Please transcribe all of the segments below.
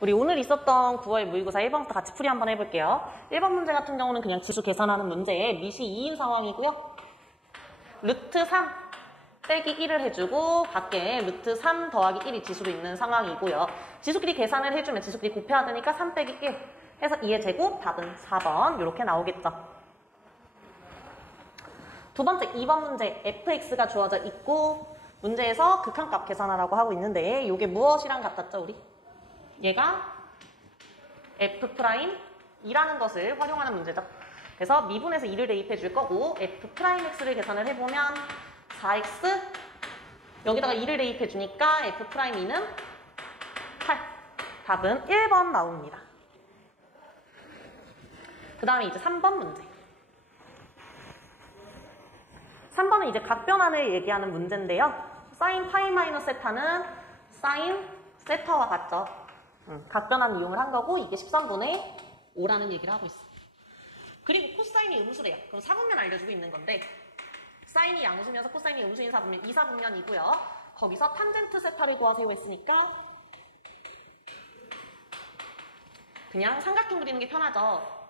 우리 오늘 있었던 9월 모의고사 1번부터 같이 풀이 한번 해볼게요. 1번 문제 같은 경우는 그냥 지수 계산하는 문제에 밑이 2인 상황이고요. 루트 3 빼기 1을 해주고 밖에 루트 3 더하기 1이 지수로 있는 상황이고요. 지수끼리 계산을 해주면 지수끼리 곱해야 되니까 3 빼기 1 해서 2의 제곱 답은 4번 이렇게 나오겠죠. 두 번째 2번 문제 fx가 주어져 있고 문제에서 극한값 계산하라고 하고 있는데 이게 무엇이랑 같았죠 우리? 얘가 f'이라는 것을 활용하는 문제죠. 그래서 미분에서 2를 대입해 줄 거고 f'x를 계산을 해보면 4x 여기다가 2를 대입해 주니까 f'2는 8 답은 1번 나옵니다. 그 다음에 이제 3번 문제 3번은 이제 각변환을 얘기하는 문제인데요. sin 파이 마이너스 세타는 sin 세타와 같죠. 각변환 이용을 한 거고 이게 13분의 5라는 얘기를 하고 있어. 그리고 코사인이 음수래요. 그럼 4분면 알려주고 있는 건데 사인이 양수면서 코사인이 음수인 4분면 2사분면이고요. 거기서 탄젠트 세타를 구하세요 했으니까 그냥 삼각형 그리는 게 편하죠.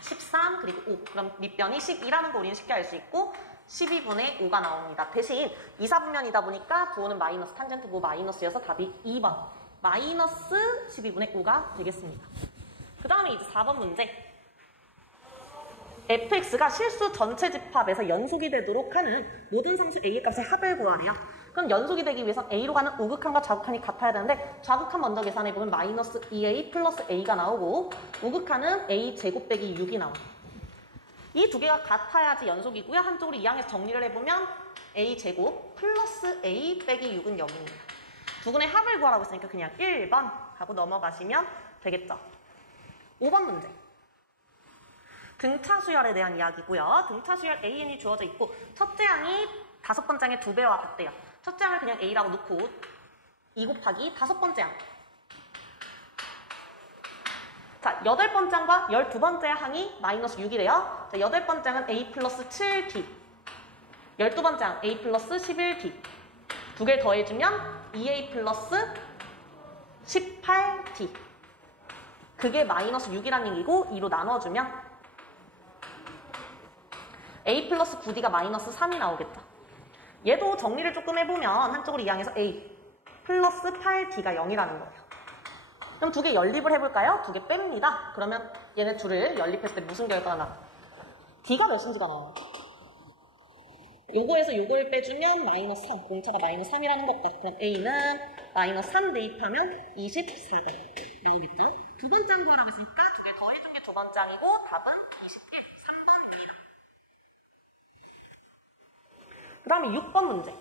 13 그리고 5 그럼 밑변이 12라는 거 우리는 쉽게 알 수 있고 12분의 5가 나옵니다. 대신 2사분면이다 보니까 부호는 마이너스 탄젠트 부호 마이너스여서 답이 2번 마이너스 12분의 5가 되겠습니다. 그 다음에 이제 4번 문제 fx가 실수 전체 집합에서 연속이 되도록 하는 모든 상수 a의 값의 합을 구하래요. 그럼 연속이 되기 위해서 a로 가는 우극한과 좌극한이 같아야 되는데 좌극한 먼저 계산해보면 마이너스 2a 플러스 a가 나오고 우극한은 a 제곱 빼기 6이 나옵니다. 이 두 개가 같아야지 연속이고요. 한쪽으로 이항해서 정리를 해보면 a 제곱 플러스 a 빼기 6은 0입니다. 두 근의 합을 구하라고 했으니까 그냥 1번 하고 넘어가시면 되겠죠. 5번 문제 등차 수열에 대한 이야기고요. 등차 수열 an이 주어져 있고 첫째 항이 5번째 항의 2배와 같대요. 첫째 항을 그냥 a라고 놓고 2 곱하기 5번째 항. 자, 8번째 항과 12번째 항이 마이너스 6이래요. 자, 8번째 항은 a 플러스 7d 12번째 항 a 플러스 11d 두 개를 더해주면 2a 플러스 18d 그게 마이너스 6이라는 얘기고 2로 나눠주면 a 플러스 9d가 마이너스 3이 나오겠죠. 얘도 정리를 조금 해보면 한쪽으로 이항해서 a 플러스 8d가 0이라는 거예요. 그럼 두 개 연립을 해볼까요? 두 개 뺍니다. 그러면 얘네 둘을 연립했을 때 무슨 결과가 나와요? d가 몇인지가 나와요. 요거에서 요걸 빼주면 마이너스 3, 공차가 마이너스 3이라는 것과 그럼 a는 마이너스 3 대입하면 24가 나오겠죠. 두 번째 항 구하라고 했으니까 두 개 더해준 게 두 번째 항이고 답은 21, 3번입니다. 그 다음에 6번 문제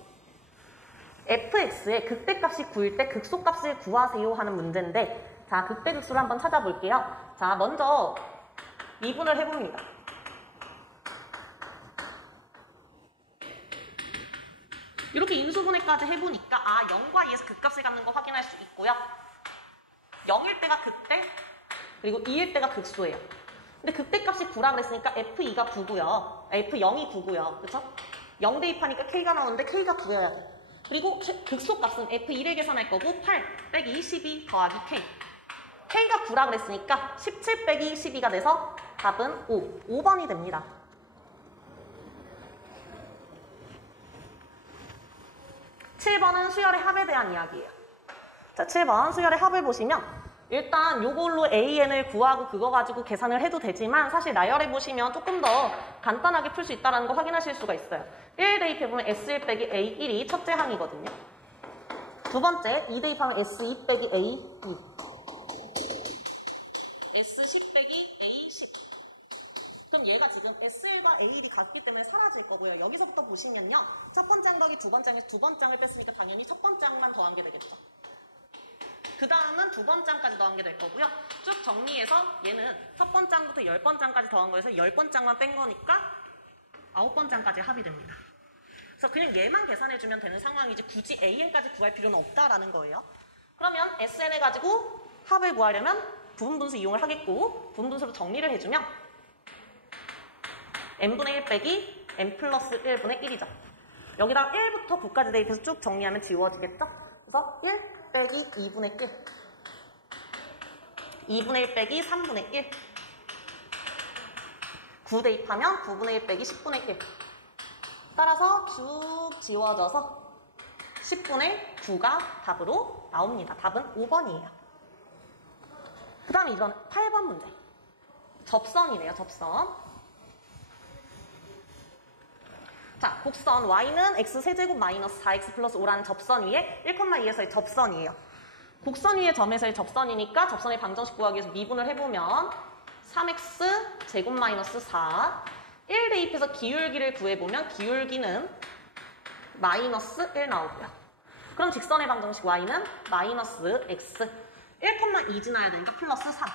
fx의 극대값이 9일 때 극소값을 구하세요 하는 문제인데 자 극대극소를 한번 찾아볼게요. 자 먼저 미분을 해봅니다. 이렇게 인수분해까지 해보니까 0과 2에서 극값을 갖는 거 확인할 수 있고요. 0일 때가 극대 그리고 2일 때가 극소예요. 근데 극대값이 9라 그랬으니까 f2가 9고요. f0이 9고요. 그쵸? 0 대입하니까 k가 나오는데 k가 9여야 돼. 그리고 극소값은 f1을 계산할 거고 8 빼기 12 더하기 k k가 9라 그랬으니까 17 빼기 12가 돼서 답은 5번이 됩니다. (7번은) 수열의 합에 대한 이야기예요. 자, 7번 수열의 합을 보시면 일단 요걸로 AN을 구하고 그거 가지고 계산을 해도 되지만 사실 나열해 보시면 조금 더 간단하게 풀 수 있다는 거 확인하실 수가 있어요. 1 대입해보면 S1 빼기 A1이 첫째 항이거든요. 두 번째 2 대입하면 S2 빼기 A2 S10 빼기 A10 그럼 얘가 지금 S1과 A1이 같기 때문에 사라질 거고요. 여기서부터 보시면요. 첫 번째 항 더하기 두 번째 항에서 두 번째 항을 뺐으니까 당연히 첫 번째 항만 더한 게 되겠죠. 그 다음은 두 번째 항까지 더한 게 될 거고요. 쭉 정리해서 얘는 첫 번째 항부터 10번째 항까지 더한 거여서 10번째 항만 뺀 거니까 9번째 항까지 합이 됩니다. 그래서 그냥 얘만 계산해주면 되는 상황이지 굳이 AN까지 구할 필요는 없다라는 거예요. 그러면 SN을 가지고 합을 구하려면 부분분수 이용을 하겠고 부분분수로 정리를 해주면 n분의 1 빼기 n 플러스 1분의 1이죠. 여기다가 1부터 9까지 대입해서 쭉 정리하면 지워지겠죠? 그래서 1 빼기 2분의 1 2분의 1 빼기 3분의 1. 9 대입하면 9분의 1 빼기 10분의 1. 따라서 쭉 지워져서 10분의 9가 답으로 나옵니다. 답은 5번이에요. 그 다음에 이건 8번 문제. 접선이네요, 접선. 자, 곡선 y는 x세제곱 마이너스 4x 플러스 5라는 접선 위에 1,2에서의 접선이에요. 곡선 위의 점에서의 접선이니까 접선의 방정식 구하기 위해서 미분을 해보면 3x 제곱 마이너스 4 1 대입해서 기울기를 구해보면 기울기는 마이너스 1 나오고요. 그럼 직선의 방정식 y는 마이너스 x 1,2 지나야 되니까 플러스 3.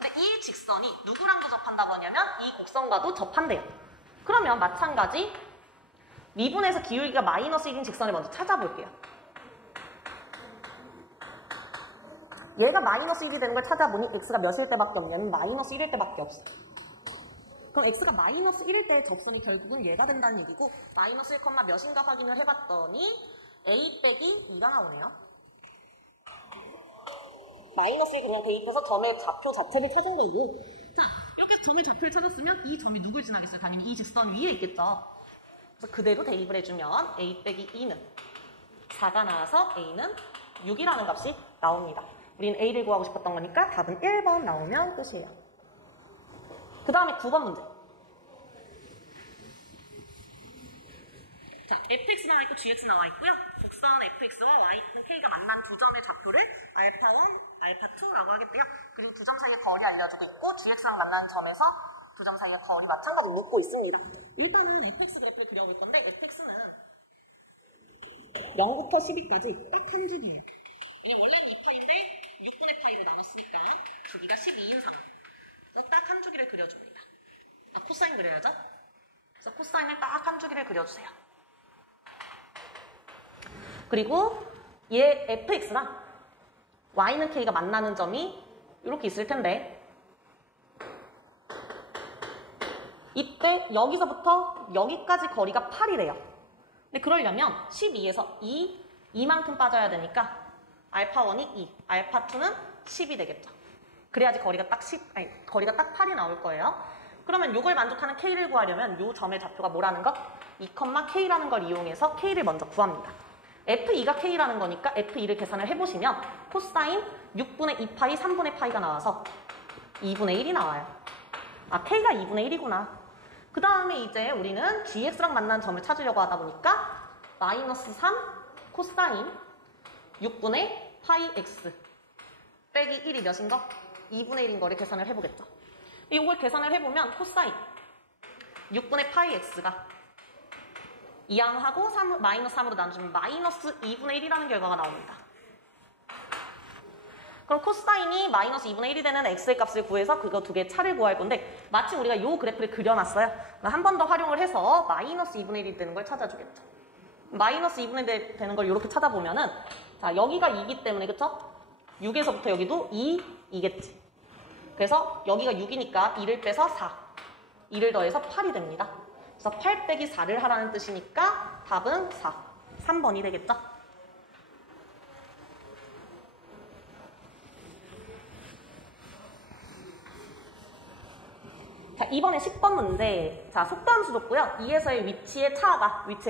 근데 이 직선이 누구랑도 접한다고 하냐면 이 곡선과도 접한대요. 그러면 마찬가지 미분에서 기울기가 마이너스 1인 직선을 먼저 찾아볼게요. 얘가 마이너스 1이 되는 걸 찾아보니 x가 몇일 때밖에 없냐면 마이너스 1일 때밖에 없어. 그럼 x가 마이너스 1일 때의 접선이 결국은 얘가 된다는 얘기고 마이너스 1, 몇인가 확인을 해봤더니 a 빼기 2가 나오네요. 마이너스 1 그냥 대입해서 점의 좌표 자체를 찾은 거고 자, 이렇게 점의 좌표를 찾았으면 이 점이 누굴 지나겠어요? 당연히 이 직선 위에 있겠죠. 그래서 그대로 대입을 해주면 a 빼기 2는 4가 나와서 a는 6이라는 값이 나옵니다. 우리는 a를 구하고 싶었던 거니까 답은 1번 나오면 끝이에요. 그 다음에 9번 문제. 자, fx 나와 있고 gx 나와 있고요. 곡선 fx와 y는 k가 만난 두 점의 좌표를 알파1, 알파2라고 하겠고요. 그리고 두 점 사이의 거리 알려주고 있고 gx랑 만나는 점에서 두 점 사이의 거리 마찬가지로 묻고 있습니다. 일단은 fx 그래프를 그려볼 건데 fx는 0부터 12까지 딱 한 줄이에요. 왜냐면 원래는 2파인데 6분의 파이로 나눴으니까 주기가 12인 상황. 그래서 딱 한 주기를 그려줍니다. 아, 코사인 그려야죠? 그래서 코사인을 딱 한 주기를 그려주세요. 그리고 얘 fx랑 y는 k가 만나는 점이 이렇게 있을 텐데 이때 여기서부터 여기까지 거리가 8이래요. 근데 그러려면 12에서 2만큼 빠져야 되니까 알파1이 2, 알파2는 10이 되겠죠. 그래야지 거리가 딱 8이 나올 거예요. 그러면 이걸 만족하는 k를 구하려면 이 점의 좌표가 뭐라는 거? 2,k라는 걸 이용해서 k를 먼저 구합니다. f2가 k라는 거니까 f2를 계산을 해보시면 코사인 6분의 2파이 3분의 파이가 나와서 2분의 1이 나와요. 아, k가 2분의 1이구나. 그 다음에 이제 우리는 gx랑 만난 점을 찾으려고 하다 보니까 마이너스 3 코사인 6분의 파이 x 빼기 1이 몇인 거? 2분의 1인 거를 계산을 해보겠죠. 이걸 계산을 해보면 코사인 6분의 파이 x가 이항하고 마이너스 3으로 나눠주면 마이너스 2분의 1이라는 결과가 나옵니다. 그럼 코사인이 마이너스 2분의 1이 되는 x의 값을 구해서 그거 두 개의 차를 구할 건데 마침 우리가 이 그래프를 그려놨어요. 한 번 더 활용을 해서 마이너스 2분의 1이 되는 걸 찾아주겠죠. 마이너스 2분의 1 되는 걸 이렇게 찾아보면은 자, 여기가 2이기 때문에 그쵸? 6에서부터 여기도 2이겠지. 그래서 여기가 6이니까 2를 빼서 4. 2를 더해서 8이 됩니다. 그래서 8 빼기 4를 하라는 뜻이니까 답은 4. 3번이 되겠죠? 자, 이번에 10번 문제. 자, 속도함수 줬고요. 2에서의 위치의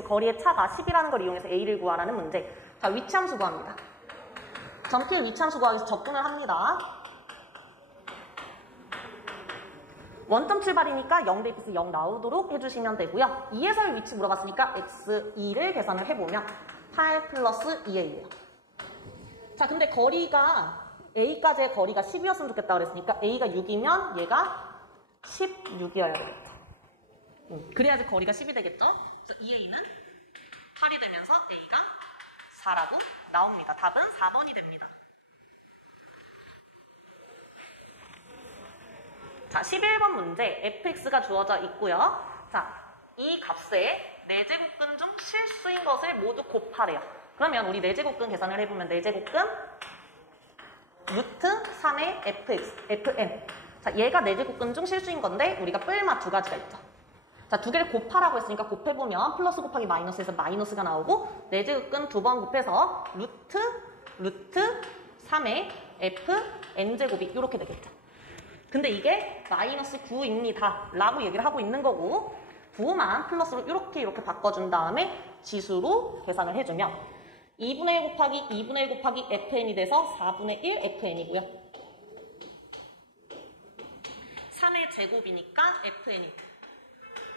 거리의 차가 10이라는 걸 이용해서 A를 구하라는 문제. 자, 위치함수 구합니다. 점키의 위치함수 구하기 위해서 접근을 합니다. 원점 출발이니까 0 대입해서 0 나오도록 해주시면 되고요. 2에서의 위치 물어봤으니까 x2를 계산을 해보면 8 플러스 2a예요. 자, 근데 거리가 a까지의 거리가 10이었으면 좋겠다 그랬으니까 a가 6이면 얘가 16이어야 되겠죠. 그래야지 거리가 10이 되겠죠. 그래서 2a는 8이 되면서 a가 4라고 나옵니다. 답은 4번이 됩니다. 자, 11번 문제 fx가 주어져 있고요. 자, 이 값에 4제곱근 중 실수인 것을 모두 곱하래요. 그러면 우리 4제곱근 계산을 해보면 4제곱근 루트 3의 fn. 자, 얘가 4제곱근 중 실수인 건데 우리가 뿔마 두 가지가 있죠. 자, 두 개를 곱하라고 했으니까 곱해보면 플러스 곱하기 마이너스에서 마이너스가 나오고 4제곱근 두 번 곱해서 루트 3의 f n제곱이 이렇게 되겠죠. 근데 이게 마이너스 9입니다 라고 얘기를 하고 있는 거고, 부호만 플러스로 이렇게 바꿔준 다음에 지수로 계산을 해주면 2분의 1 곱하기 2분의 1 곱하기 fn이 돼서 4분의 1 fn이고요. 3의 제곱이니까 fn이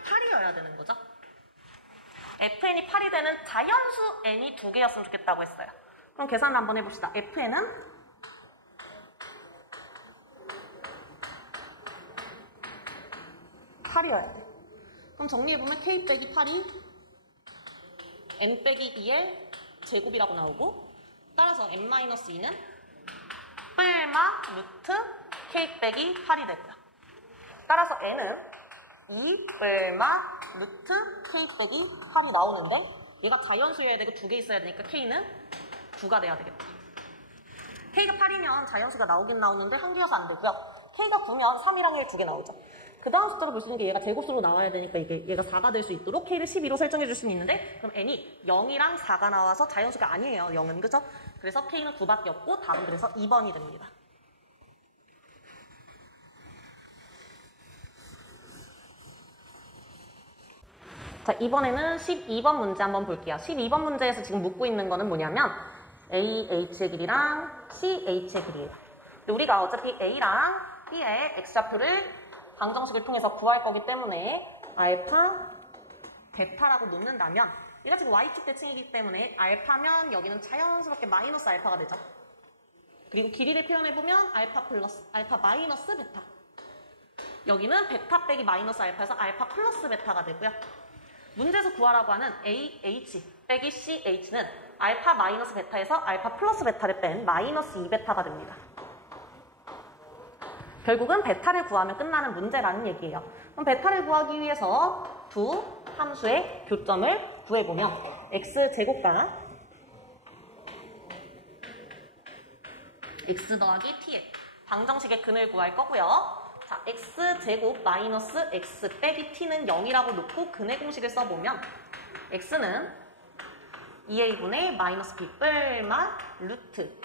8이어야 되는 거죠. fn이 8이 되는 자연수 n이 2개였으면 좋겠다고 했어요. 그럼 계산을 한번 해봅시다. fn은 8이어야 돼. 그럼 정리해보면 k 빼기 8이 n 빼기 2의 제곱이라고 나오고, 따라서 n-2는 뿔마 루트 k 빼기 8이 되고요. 따라서 n은 2 뿔마 루트 k 빼기 8이 나오는데, 얘가 자연수여야 되고 2개 있어야 되니까 k는 9가 돼야 되겠다. k가 8이면 자연수가 나오긴 나오는데 1개여서 안 되고요. k가 9면 3이랑 1 2개 나오죠. 그 다음 숫자로 볼 수 있는 게 얘가 제곱수로 나와야 되니까 얘가 4가 될 수 있도록 k를 12로 설정해 줄 수는 있는데, 그럼 n이 0이랑 4가 나와서 자연수가 아니에요. 0은. 그죠? 그래서 k는 9밖에 없고 답은 그래서 2번이 됩니다. 자, 이번에는 12번 문제 한번 볼게요. 12번 문제에서 지금 묻고 있는 거는 뭐냐면 AH의 길이랑 CH의 길이에요. 우리가 어차피 A랑 B의 X좌표를 방정식을 통해서 구할 거기 때문에 알파, 베타라고 놓는다면, 얘가 지금 Y축 대칭이기 때문에 알파면 여기는 자연스럽게 마이너스 알파가 되죠. 그리고 길이를 표현해보면 알파 마이너스 베타. 여기는 베타 빼기 마이너스 알파에서 알파 플러스 베타가 되고요. 문제에서 구하라고 하는 AH 빼기 CH는 알파 마이너스 베타에서 알파 플러스 베타를 뺀 마이너스 2베타가 됩니다. 결국은 베타를 구하면 끝나는 문제라는 얘기예요. 그럼 베타를 구하기 위해서 두 함수의 교점을 구해보면 x제곱과 x 더하기 t의 방정식의 근을 구할 거고요. 자, x제곱 마이너스 x 빼기 t는 0이라고 놓고 근의 공식을 써보면 x는 2a분의 마이너스 b 뿔마 루트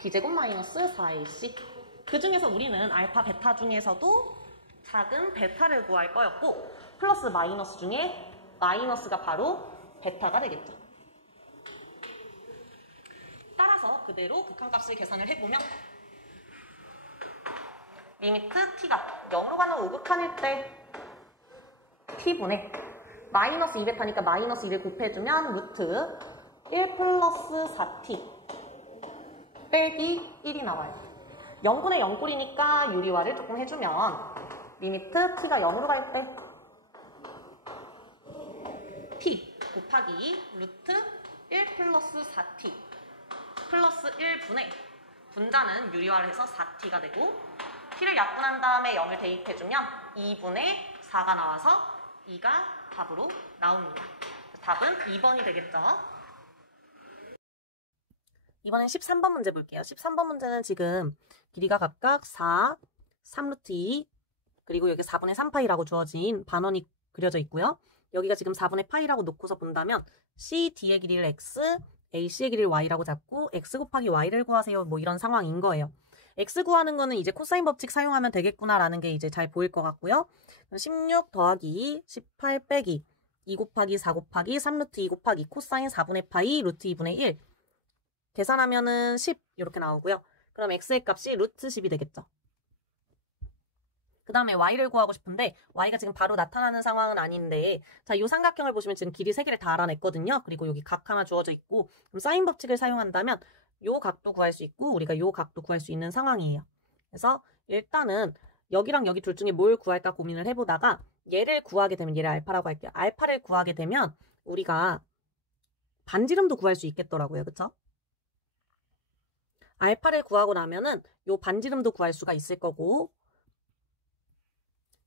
b제곱 마이너스 4ac. 그 중에서 우리는 알파, 베타 중에서도 작은 베타를 구할 거였고, 플러스 마이너스 중에 마이너스가 바로 베타가 되겠죠. 따라서 그대로 극한값을 계산을 해보면 리미트 t가 0으로 가는 오극한일 때 t분의 마이너스 2베타니까 마이너스 2를 곱해주면 루트 1 플러스 4t 빼기 1이 나와요. 0분의 0꼴이니까 유리화를 조금 해주면 리미트 t가 0으로 갈 때 t 곱하기 루트 1 플러스 4t 플러스 1분의 분자는 유리화를 해서 4t가 되고, t를 약분한 다음에 0을 대입해주면 2분의 4가 나와서 2가 답으로 나옵니다. 답은 2번이 되겠죠. 이번엔 13번 문제 볼게요. 13번 문제는 지금 길이가 각각 4, 3루트 2, 그리고 여기 4분의 3파이라고 주어진 반원이 그려져 있고요. 여기가 지금 4분의 파이라고 놓고서 본다면 CD의 길이를 X, AC의 길이를 Y라고 잡고 X 곱하기 Y를 구하세요. 뭐 이런 상황인 거예요. X 구하는 거는 이제 코사인 법칙 사용하면 되겠구나라는 게 이제 잘 보일 것 같고요. 16 더하기 18 빼기 2 곱하기 4 곱하기 3루트 2 곱하기 코사인 4분의 파이 루트 2분의 1 계산하면은 10 이렇게 나오고요. 그럼 x의 값이 루트 10이 되겠죠. 그 다음에 y를 구하고 싶은데 y가 지금 바로 나타나는 상황은 아닌데, 자, 이 삼각형을 보시면 지금 길이 3개를 다 알아냈거든요. 그리고 여기 각 하나 주어져 있고, 그럼 사인 법칙을 사용한다면 요 각도 구할 수 있고 우리가 요 각도 구할 수 있는 상황이에요. 그래서 일단은 여기랑 여기 둘 중에 뭘 구할까 고민을 해보다가 얘를 구하게 되면, 얘를 알파라고 할게요. 알파를 구하게 되면 우리가 반지름도 구할 수 있겠더라고요. 그쵸? 알파를 구하고 나면은 요 반지름도 구할 수가 있을 거고,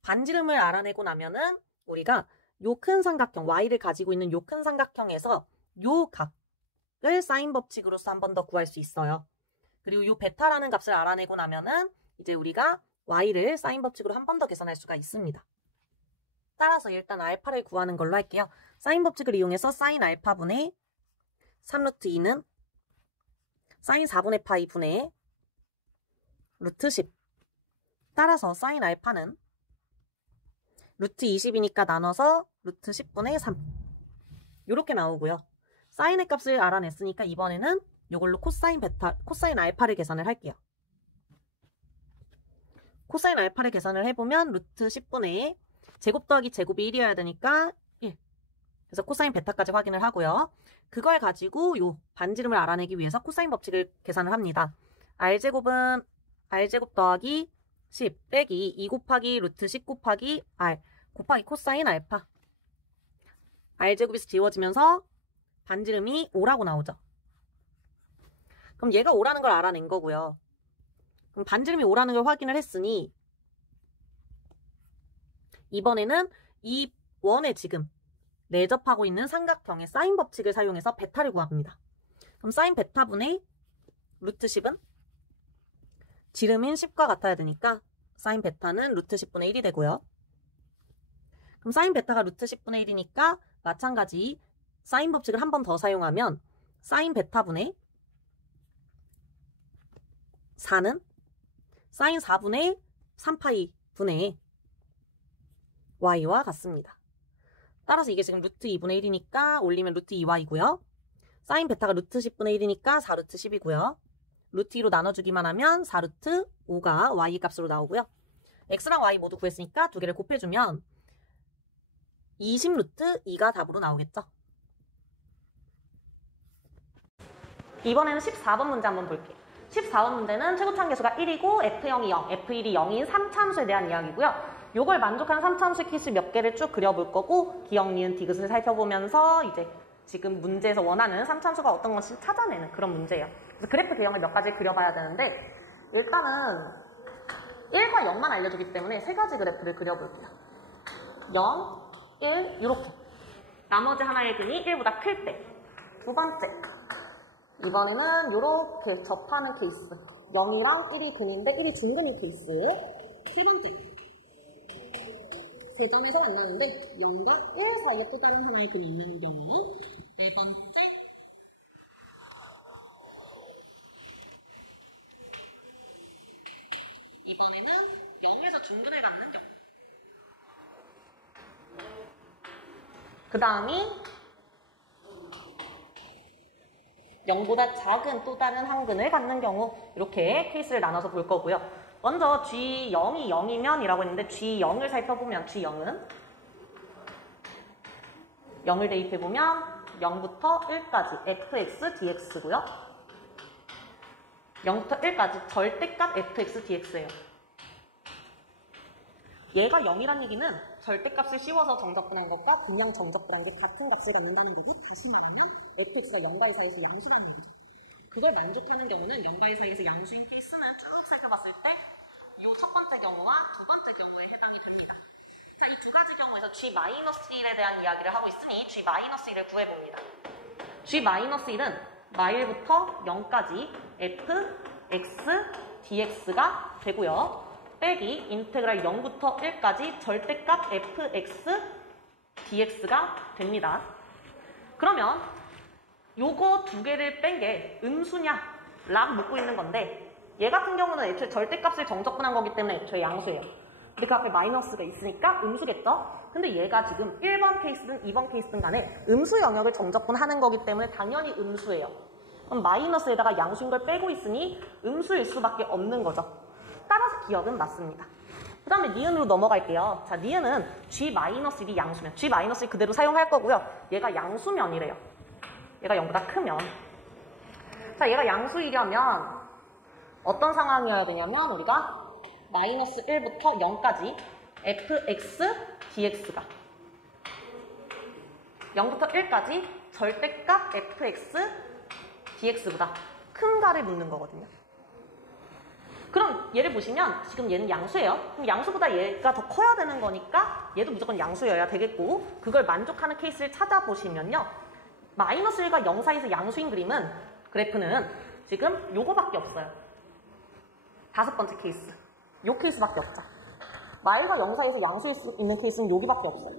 반지름을 알아내고 나면은 우리가 요 큰 삼각형, y를 가지고 있는 요 큰 삼각형에서 요 각을 사인 법칙으로서 한 번 더 구할 수 있어요. 그리고 요 베타라는 값을 알아내고 나면은 이제 우리가 y를 사인 법칙으로 한 번 더 계산할 수가 있습니다. 따라서 일단 알파를 구하는 걸로 할게요. 사인 법칙을 이용해서 사인 알파분의 3루트 2는 사인 4분의 파이 분의 루트 10. 따라서 사인 알파는 루트 20이니까 나눠서 루트 10분의 3. 이렇게 나오고요. 사인의 값을 알아냈으니까 이번에는 이걸로 코사인 알파를 계산을 할게요. 코사인 알파를 계산을 해보면 루트 10분의 제곱 더하기 제곱이 1이어야 되니까 1. 그래서 코사인 베타까지 확인을 하고요. 그걸 가지고 요 반지름을 알아내기 위해서 코사인 법칙을 계산을 합니다. r제곱은 r제곱 더하기 10 빼기 2 곱하기 루트 10 곱하기 r 곱하기 코사인 알파. r제곱에서 지워지면서 반지름이 5라고 나오죠. 그럼 얘가 5라는 걸 알아낸 거고요. 그럼 반지름이 5라는 걸 확인을 했으니 이번에는 이 원에 지금 내접하고 있는 삼각형의 사인 법칙을 사용해서 베타를 구합니다. 그럼 사인 베타분의 루트 10은 지름인 10과 같아야 되니까 사인 베타는 루트 10분의 1이 되고요. 그럼 사인 베타가 루트 10분의 1이니까 마찬가지 사인 법칙을 한 번 더 사용하면 사인 베타분의 4는 사인 4분의 3파이 분의 y와 같습니다. 따라서 이게 지금 루트 2분의 1이니까 올리면 루트 2y고요. 사인 베타가 루트 10분의 1이니까 4루트 10이고요. 루트 2로 나눠주기만 하면 4루트 5가 y 값으로 나오고요. x랑 y 모두 구했으니까 두 개를 곱해주면 20루트 2가 답으로 나오겠죠. 이번에는 14번 문제 한번 볼게요. 14번 문제는 최고차함계수가 1이고 F0이 0, F1이 0인 3차함수에 대한 이야기고요. 요걸 만족하는 3차함수 케이스 몇 개를 쭉 그려볼 거고 기억, 니은, 디귿을 살펴보면서 이제 지금 문제에서 원하는 3차함수가 어떤 것인지 찾아내는 그런 문제예요. 그래서 그래프 대형을 몇 가지 그려봐야 되는데 일단은 1과 0만 알려주기 때문에 세 가지 그래프를 그려볼게요. 0, 1, 이렇게. 나머지 하나의 근이 1보다 클 때. 두 번째. 이번에는 이렇게 접하는 케이스. 0이랑 1이 근인데 1이 중근인 케이스. 세 번째. 세 점에서 만나는데 0과 1 사이에 또 다른 하나의 근이 있는 경우. 네 번째. 이번에는 0에서 중근을 갖는 경우. 그 다음이 0보다 작은 또 다른 한 근을 갖는 경우 이렇게 케이스를 나눠서 볼 거고요. 먼저 G0이 0이면 이라고 했는데 G0을 살펴보면 G0은 0을 대입해보면 0부터 1까지 fx dx고요. 0부터 1까지 절대값 fx dx예요. 얘가 0이란 얘기는 절대값을 씌워서 정적분한 것과 그냥 정적분한 게 같은 값을 갖는다는 거고 다시 말하면 fx가 0과 2 사이에서 양수라는 얘기죠. 그걸 만족하는 경우는 0과 2 사이에서 양수인 케이스는 쭉 살펴봤을 때 이 첫 번째 경우와 두 번째 경우에 해당이 됩니다. 자, 이 두 가지 경우에서 g-1에 대한 이야기를 하고 있으니 g-1을 구해봅니다. g-1은 마일부터 0까지 f, x, dx가 되고요. 빼기 인테그랄 0부터 1까지 절대값 fx dx가 됩니다. 그러면 요거 두 개를 뺀 게 음수냐 랑 묻고 있는 건데 얘 같은 경우는 애초에 절대값을 정적분한 거기 때문에 애초에 양수예요. 근데 그 앞에 마이너스가 있으니까 음수겠죠? 근데 얘가 지금 1번 케이스든 2번 케이스든 간에 음수 영역을 정적분하는 거기 때문에 당연히 음수예요. 그럼 마이너스에다가 양수인 걸 빼고 있으니 음수일 수밖에 없는 거죠. 따라서 기억은 맞습니다. 그 다음에 니은으로 넘어갈게요. 자, 니은은 g-1이 양수면 g-1 그대로 사용할 거고요. 얘가 양수면이래요. 얘가 0보다 크면. 자, 얘가 양수이려면 어떤 상황이어야 되냐면 우리가 마이너스 1부터 0까지 fx dx가 0부터 1까지 절대값 fx dx보다 큰가를 묻는 거거든요. 그럼 얘를 보시면 지금 얘는 양수예요. 그럼 양수보다 얘가 더 커야 되는 거니까 얘도 무조건 양수여야 되겠고 그걸 만족하는 케이스를 찾아보시면요. 마이너스 1과 0 사이에서 양수인 그래프는 지금 요거밖에 없어요. 다섯 번째 케이스. 요 케이스밖에 없죠. 마일과 0 사이에서 양수일 수 있는 케이스는 여기밖에 없어요.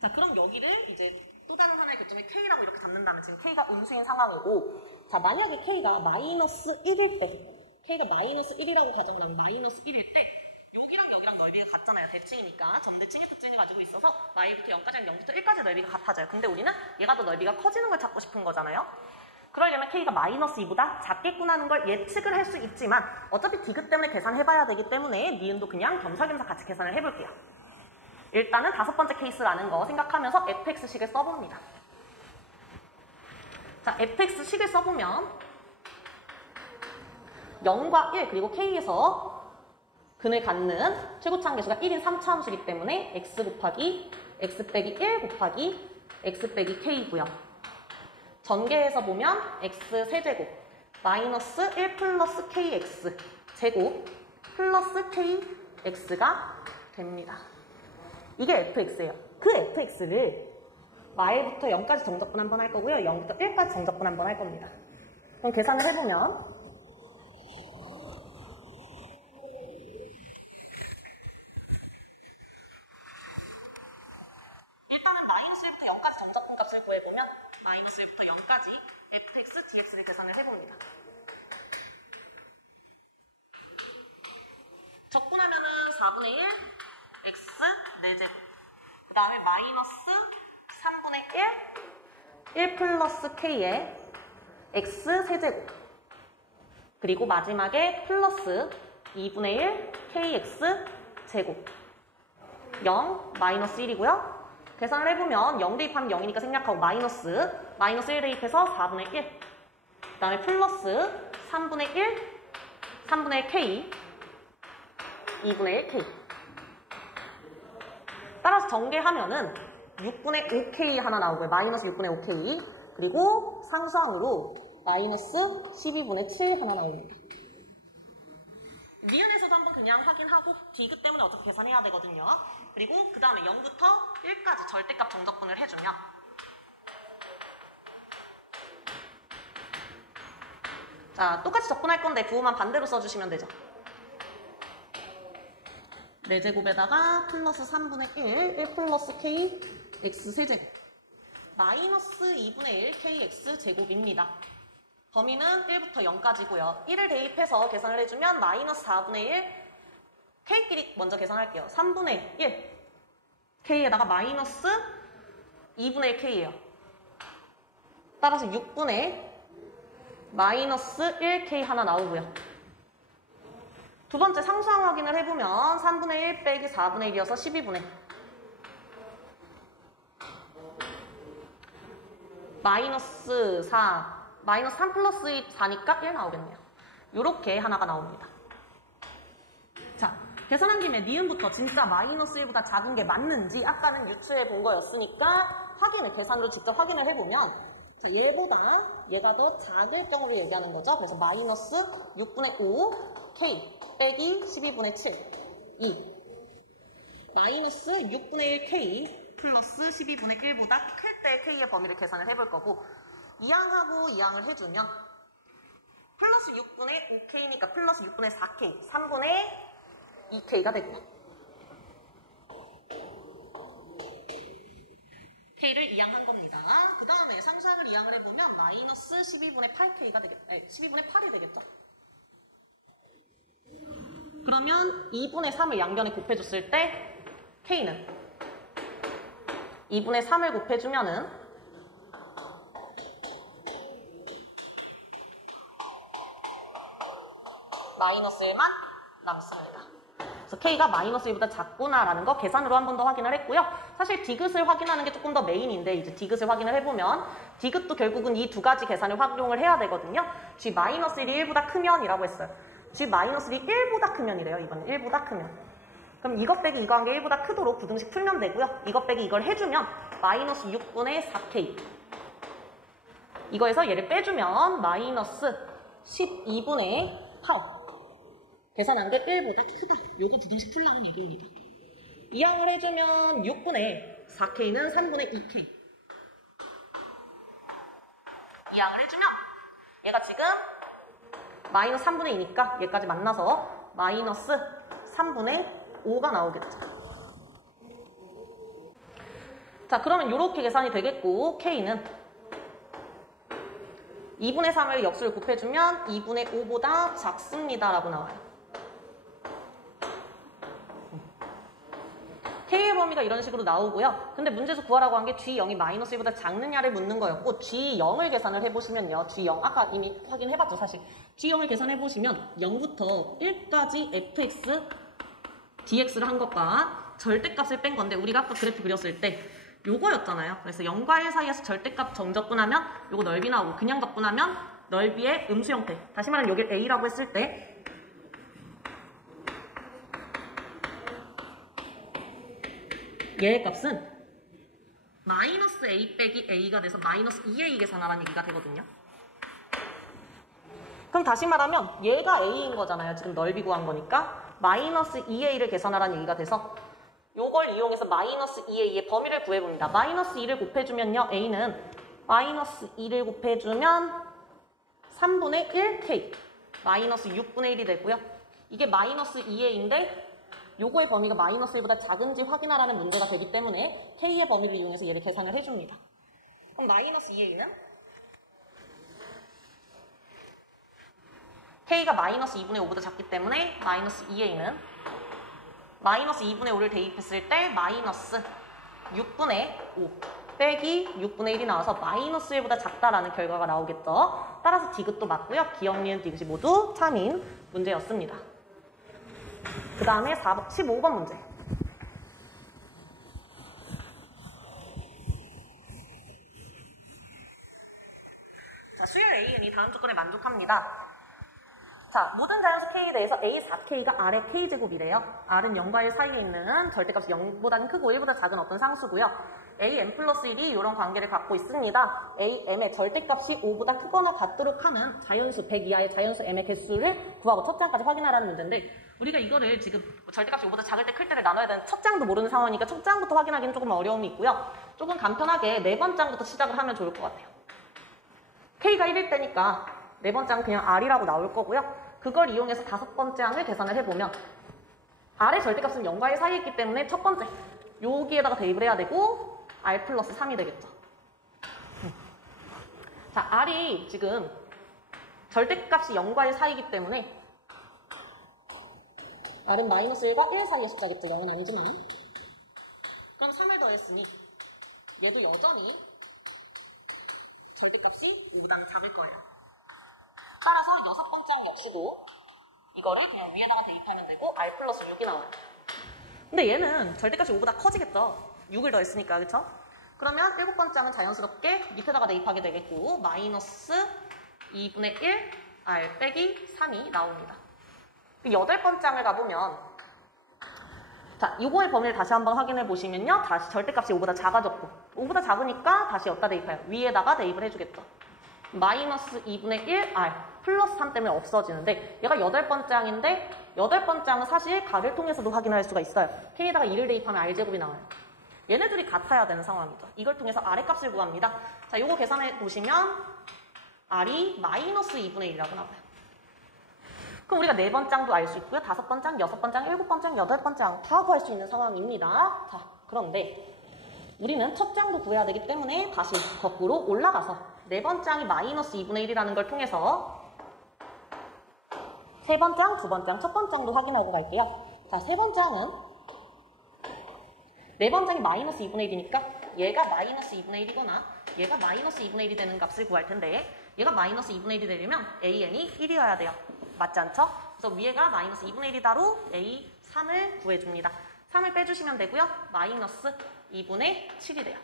자, 그럼 여기를 이제 또 다른 하나의 교점에 K라고 이렇게 잡는다면 지금 K가 음수인 상황이고 자, 만약에 K가 마이너스 1일 때 K가 마이너스 1이라고 가정하면 마이너스 1일 때 여기랑 여기랑 넓이가 같잖아요. 대칭이니까 점대칭이 특징을 가지고 있어서 y부터 0까지 아니면 0부터 1까지 넓이가 같아져요. 근데 우리는 얘가 더 넓이가 커지는 걸 찾고 싶은 거잖아요. 그러려면 K가 마이너스 2보다 작겠구나 하는 걸 예측을 할 수 있지만 어차피 디귿 때문에 계산해봐야 되기 때문에 니은도 그냥 겸사겸사 같이 계산을 해볼게요. 일단은 5번째 케이스라는 거 생각하면서 fx식을 써봅니다. 자, fx식을 써보면 0과 1 그리고 K에서 근을 갖는 최고차항계수가 1인 3차함수이기 때문에 x 곱하기 x 빼기 1 곱하기 x 빼기 k고요. 전개해서 보면 x 세제곱 마이너스 1 플러스 kx 제곱 플러스 kx가 됩니다. 이게 fx예요. 그 fx를 y부터 0까지 정적분 한번 할 거고요. 0부터 1까지 정적분 한번 할 겁니다. 그럼 계산을 해보면 일단은 마이너스 1부터 0까지 정적분 값을 구해보면 마이너스 1부터 0까지 fx, dx를 계산을 해봅니다. 적분하면은 4분의 1 x 4제곱 그 다음에 마이너스 3분의 1 플러스 k의 x 세제곱 그리고 마지막에 플러스 2분의 1 kx 제곱 0 마이너스 1이고요. 계산을 해보면 0 대입하면 0이니까 생략하고 마이너스 1 대입해서 4분의 1 그 다음에 플러스 3분의 1 k 2분의 1 k 따라서 전개하면은 6분의 5k 하나 나오고요. 마이너스 6분의 5k 그리고 상수항으로 마이너스 12분의 7 하나 나옵니다. 니은에서도 한번 그냥 확인하고 디귿 때문에 어차피 계산해야 되거든요. 그리고 그 다음에 0부터 1까지 절대값 정적분을 해주면 자 똑같이 적분할 건데 부호만 반대로 써주시면 되죠. 4제곱에다가 플러스 3분의 1 플러스 k x 세제곱 마이너스 2분의 1 kx 제곱입니다. 범위는 1부터 0까지고요. 1을 대입해서 계산을 해주면 마이너스 4분의 1 k끼리 먼저 계산할게요. 3분의 1 k에다가 마이너스 2분의 1 k예요. 따라서 6분의 마이너스 1k 하나 나오고요. 두 번째 상수항 확인을 해보면 3분의 1 빼기 4분의 1이어서 12분의 마이너스 4 마이너스 3 플러스 4니까 1 나오겠네요. 요렇게 하나가 나옵니다. 자, 계산한 김에 니은부터 진짜 마이너스 1보다 작은 게 맞는지 아까는 유추해 본 거였으니까 계산으로 직접 확인을 해보면 자, 얘가 더 작을 경우를 얘기하는 거죠. 그래서 마이너스 6분의 5 k 빼기 12분의 7 2 마이너스 6분의 1 k 플러스 12분의 1보다 클 때 k의 범위를 계산을 해볼 거고 2항하고 2항을 해주면 플러스 6분의 5k니까 플러스 6분의 4k 3분의 2k가 되고 k를 2항한 겁니다. 그 다음에 상수항을 2항을 해보면 마이너스 12분의 8k가 되겠죠. 12분의 8이 되겠죠. 그러면 2분의 3을 양변에 곱해줬을 때 k는 2분의 3을 곱해주면은 마이너스 1만 남습니다. 그래서 k가 마이너스 1보다 작구나라는 거 계산으로 한 번 더 확인을 했고요. 사실 디귿을 확인하는 게 조금 더 메인인데 이제 디귿을 확인을 해보면 디귿도 결국은 이 두 가지 계산을 활용을 해야 되거든요. g 마이너스 1이 1보다 크면이라고 했어요. g 마이너스 1이 1보다 크면이래요. 이번엔 1보다 크면. 그럼 이것 빼기 이거 한 게 1보다 크도록 부등식 풀면 되고요. 이것 빼기 이걸 해주면 마이너스 6분의 4k 이거에서 얘를 빼주면 마이너스 12분의 8 계산한 게 1보다 크다. 요거 부등식 풀라는 얘기입니다. 이항을 해주면 6분의 4k는 3분의 2k 이항을 해주면 얘가 지금 마이너스 3분의 2니까 얘까지 만나서 마이너스 3분의 5가 나오겠죠. 자, 그러면 이렇게 계산이 되겠고 K는 2분의 3을 역수를 곱해주면 2분의 5보다 작습니다 라고 나와요. K의 범위가 이런 식으로 나오고요. 근데 문제에서 구하라고 한 게 G0이 마이너스 1보다 작느냐를 묻는 거였고 G0을 계산을 해보시면요. G0 아까 이미 확인해봤죠 사실. G0을 계산해보시면 0부터 1까지 fx dx를 한 것과 절대값을 뺀 건데 우리가 아까 그래프 그렸을 때 요거였잖아요. 그래서 0과 1 사이에서 절대값 정적분하면 요거 넓이 나오고 그냥 적분하면 넓이의 음수 형태. 다시 말하면 여기를 A라고 했을 때 얘의 값은 마이너스 A 빼기 A가 돼서 마이너스 2A 계산하라는 얘기가 되거든요. 그럼 다시 말하면 얘가 A인 거잖아요. 지금 넓이 구한 거니까 마이너스 2A를 계산하라는 얘기가 돼서 요걸 이용해서 마이너스 2A의 범위를 구해봅니다. 마이너스 2를 곱해주면요. A는 마이너스 2를 곱해주면 3분의 1K 마이너스 6분의 1이 되고요. 이게 마이너스 2A인데 요거의 범위가 마이너스 1보다 작은지 확인하라는 문제가 되기 때문에 K의 범위를 이용해서 얘를 계산을 해줍니다. 그럼 마이너스 2A는 K가 마이너스 2분의 5보다 작기 때문에 마이너스 2A는 마이너스 2분의 5를 대입했을 때 마이너스 6분의 5 빼기 6분의 1이 나와서 마이너스 1보다 작다라는 결과가 나오겠죠. 따라서 디귿도 맞고요. 기억, 니은, 디귿이 모두 참인 문제였습니다. 그 다음에 15번 문제. 자, 수열 AN이 다음 조건에 만족합니다. 자, 모든 자연수 K에 대해서 A4K가 R의 K제곱이래요. R은 0과 1 사이에 있는 절대값이 0보다는 크고 1보다 작은 어떤 상수고요. AM 플러스 1이 이런 관계를 갖고 있습니다. AM의 절대값이 5보다 크거나 같도록 하는 자연수 100 이하의 자연수 M의 개수를 구하고 첫 장까지 확인하라는 문제인데 우리가 이거를 지금 절대값이 5보다 작을 때 클 때를 나눠야 되는 첫 장도 모르는 상황이니까 첫 장부터 확인하기는 조금 어려움이 있고요. 조금 간편하게 네 번 장부터 시작을 하면 좋을 것 같아요. K가 1일 때니까 네 번 장은 그냥 R이라고 나올 거고요. 그걸 이용해서 다섯 번째 항을 계산을 해보면 R의 절대값은 0과 1 사이에 있기 때문에 첫 번째 여기에다가 대입을 해야 되고 R 플러스 3이 되겠죠. 자, R이 지금 절대값이 0과 1 사이이기 때문에 R은 마이너스 1과 1 사이의 숫자겠죠. 0은 아니지만. 그럼 3을 더했으니 얘도 여전히 절대값이 5보다는 작을 거예요. 따라서 6번째 역시도 이거를 그냥 위에다가 대입하면 되고 R 플러스 6이 나와요. 근데 얘는 절대값이 5보다 커지겠죠. 6을 더했으니까, 그쵸? 그러면 7번째 항은 자연스럽게 밑에다가 대입하게 되겠고 마이너스 2분의 1 R 빼기 3이 나옵니다. 8번째 항을 가보면 자, 이거의 범위를 다시 한번 확인해 보시면요. 다시 절대값이 5보다 작아졌고 5보다 작으니까 다시 여기다 대입해요. 위에다가 대입을 해주겠죠. 마이너스 2분의 1 R 플러스 3 때문에 없어지는데 얘가 8번째 항인데 8번째 항은 사실 가를 통해서도 확인할 수가 있어요. K에다가 2를 대입하면 R제곱이 나와요. 얘네들이 같아야 되는 상황이죠. 이걸 통해서 R의 값을 구합니다. 자, 요거 계산해 보시면 R이 마이너스 2분의 1이라고 나와요. 그럼 우리가 4번째 항도 알 수 있고요. 5번째 항, 6번째 항, 7번째 항, 8번째 항 다 구할 수 있는 상황입니다. 자, 그런데 우리는 첫 장도 구해야 되기 때문에 다시 거꾸로 올라가서 4번째 항이 마이너스 2분의 1이라는 걸 통해서 3번째 항, 2번째 항, 첫 번째 항도 확인하고 갈게요. 자, 3번째 항은 4번째 항이 마이너스 2분의 1이니까 얘가 마이너스 2분의 1이거나 얘가 마이너스 2분의 1이 되는 값을 구할 텐데 얘가 마이너스 2분의 1이 되려면 AN이 1이어야 돼요. 맞지 않죠? 그래서 위에가 마이너스 2분의 1이다로 A 3을 구해줍니다. 3을 빼주시면 되고요. 마이너스 2분의 7이 돼요.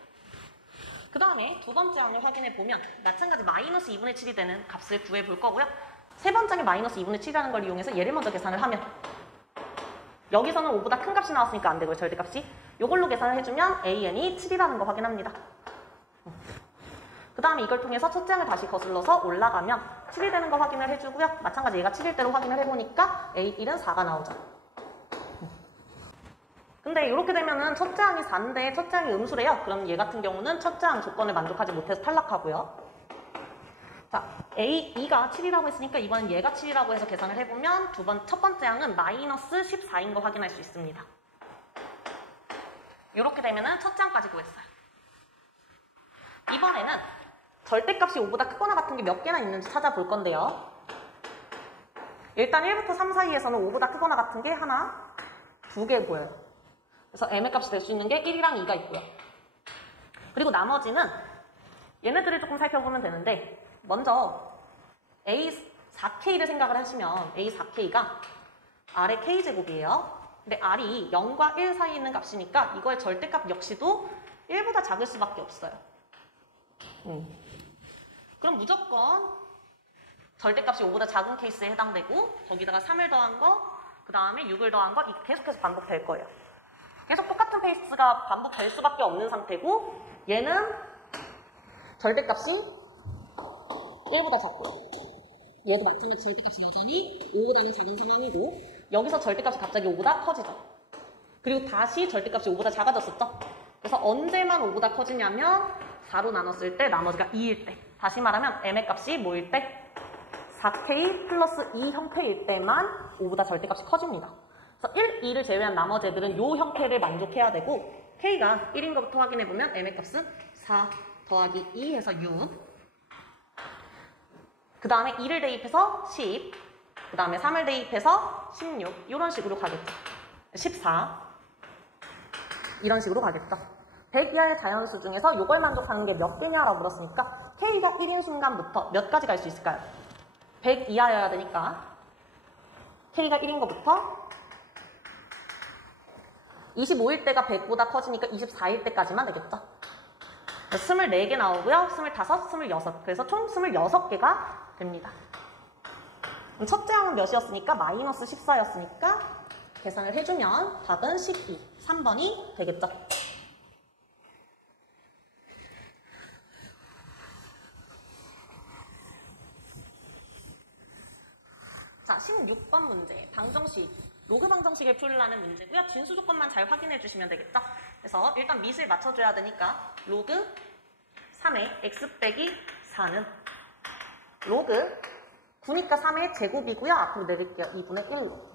그 다음에 두 번째 항을 확인해 보면 마찬가지 마이너스 2분의 7이 되는 값을 구해 볼 거고요. 세 번째 항이 마이너스 2분의 7이라는 걸 이용해서 얘를 먼저 계산을 하면 여기서는 5보다 큰 값이 나왔으니까 안 되고요. 절대값이. 이걸로 계산을 해주면 AN이 7이라는 거 확인합니다. 그 다음에 이걸 통해서 첫째 항을 다시 거슬러서 올라가면 7이 되는 거 확인을 해주고요. 마찬가지 얘가 7일 때로 확인을 해보니까 A1은 4가 나오죠. 근데 이렇게 되면은 첫째 항이 4인데 첫째 항이 음수래요. 그럼 얘 같은 경우는 첫째 항 조건을 만족하지 못해서 탈락하고요. 자, A2가 7이라고 했으니까 이번엔 얘가 7이라고 해서 계산을 해보면 첫 번째 항은 마이너스 14인 거 확인할 수 있습니다. 이렇게 되면은 첫째 항까지 구했어요. 이번에는 절대값이 5보다 크거나 같은 게 몇 개나 있는지 찾아볼 건데요. 일단 1부터 3 사이에서는 5보다 크거나 같은 게 하나, 2개 보여요. 그래서 m의 값이 될 수 있는 게 1이랑 2가 있고요. 그리고 나머지는 얘네들을 조금 살펴보면 되는데, 먼저 A4K를 생각을 하시면 A4K가 R의 K제곱이에요. 근데 R이 0과 1 사이에 있는 값이니까 이거의 절대값 역시도 1보다 작을 수밖에 없어요. 그럼 무조건 절대값이 5보다 작은 케이스에 해당되고 거기다가 3을 더한 거, 그 다음에 6을 더한 거 이게 계속해서 반복될 거예요. 계속 똑같은 케이스가 반복될 수밖에 없는 상태고 얘는 절대값이 1보다 작고 얘도 마찬가지 절대값이 여전히 5보다는 작은 상황이고 여기서 절대값이 갑자기 5보다 커지죠. 그리고 다시 절대값이 5보다 작아졌었죠. 그래서 언제만 5보다 커지냐면 4로 나눴을 때 나머지가 2일 때, 다시 말하면 m의 값이 뭐일 때? 4k 플러스 2 형태일 때만 5보다 절대값이 커집니다. 그래서 1, 2를 제외한 나머지 애들은 이 형태를 만족해야 되고 k가 1인 것부터 확인해보면 m의 값은 4 더하기 2 해서 6, 그 다음에 2를 대입해서 10, 그 다음에 3을 대입해서 16 이런 식으로 가겠죠. 14 이런 식으로 가겠죠. 100 이하의 자연수 중에서 이걸 만족하는 게 몇 개냐라고 물었으니까 k가 1인 순간부터 몇 가지 갈 수 있을까요? 100 이하여야 되니까 k가 1인 것부터 25일 때가 100보다 커지니까 24일 때까지만 되겠죠. 24개 나오고요. 25, 26. 그래서 총 26개가 됩니다. 첫째 항은 몇이었으니까? 마이너스 14였으니까 계산을 해주면 답은 12, 3번이 되겠죠. 자, 16번 문제. 방정식, 로그 방정식을 풀라는 문제고요. 진수 조건만 잘 확인해 주시면 되겠죠. 그래서 일단 밑을 맞춰줘야 되니까 로그 3의 x 빼기 4는 로그 9니까 3의 제곱이고요. 앞으로 내릴게요. 2분의 1로.